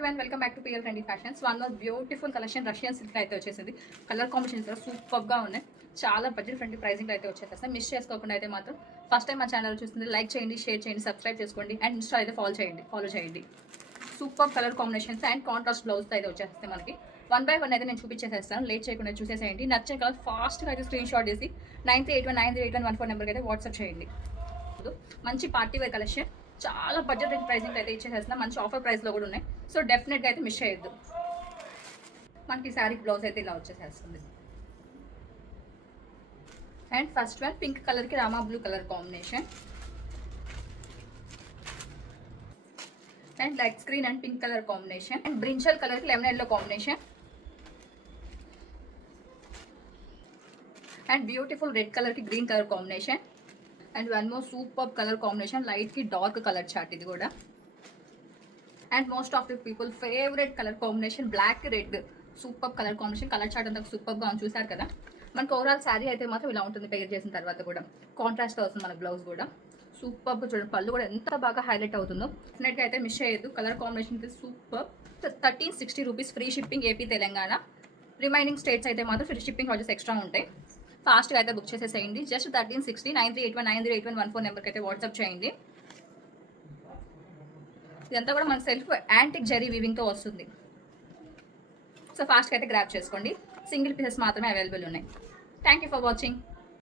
everyone, welcome back to PL Trendy Fashions. One more beautiful collection Russian silk అయితే వచ్చేసింది. Colour combinations కూడా super గా ఉన్నాయి. చాలా బడ్జెట్ ఫ్రెండ్లీ ప్రైసింగ్ అయితే వచ్చేస్తాయి. మిస్ చేసుకోకుండా అయితే మాత్రం ఫస్ట్ టైం మా ఛానల్ చూస్తుంది లైక్ చేయండి, షేర్ చేయండి, సబ్స్క్రైబ్ చేసుకోండి అండ్ ఇన్స్టా అయితే ఫాలో చేయండి. Super colour combinations and contrast blouse అయితే వచ్చేస్తాయి మనకి. వన్ బై వన్ అయితే నేను చూపించేసేస్తాను. లేట్ చేయకుండా చూసేసేయండి. నచ్చే కలర్ ఫాస్ట్గా అయితే స్క్రీన్ షాట్ చేసి 9381938114 నెంబర్కి అయితే వాట్సాప్ చేయండి. మంచి పార్టీ వేర్ కలెక్షన్, చాలా బడ్జెట్ ప్రైసింగ్ అయితే ఇచ్చేసేస్తున్నా. మంచి ఆఫర్ ప్రైస్లో కూడా ఉన్నాయి. సో డెఫినెట్గా అయితే మిస్ చేయొద్దు. మనకి శారీ బ్లౌజ్ అయితే ఇలా వచ్చేసేస్తుంది. అండ్ ఫస్ట్ వన్ పింక్ కలర్కి రామా blue colour combination and light screen and pink colour combination and brinjal కలర్కి lemon yellow combination and beautiful red కలర్కి green colour combination and one more super colour combination లైట్కి dark colour chart ఇది కూడా. And most of the people favourite colour combination black red super colour combination. Colour chart అంతా సూపర్గా చూసారు కదా. మనకు overall sari అయితే మాత్రం ఇలా ఉంటుంది. పేర్ చేసిన తర్వాత కూడా కాంట్రాస్ట్ అవుతుంది మన బ్లౌజ్ కూడా. సూపర్గా చూడండి, పళ్ళు కూడా ఎంత బాగా హైలైట్ అవుతుందో. డెఫినెట్గా అయితే మిస్ చేయొద్దు. కలర్ కాంబినేషన్ అయితే super. 1360 rupees free shipping AP Telangana. Remaining states అయితే మాత్రం ఫ్రీ షిప్పింగ్ చార్జెస్ ఎక్స్ట్రా ఉంటాయి. ఫాస్ట్గా అయితే బుక్ చేసేసేయండి. జస్ట్ 1360 9381938114 నెంబర్కి అయితే వాట్సాప్ చేయండి. ఇదంతా కూడా మన సెల్ఫ్ యాంటిక్ జరీ వీవింగ్తో వస్తుంది. సో ఫాస్ట్గా అయితే గ్రాప్ చేసుకోండి. సింగిల్ పీసెస్ మాత్రమే అవైలబుల్ ఉన్నాయి. Thank you for watching.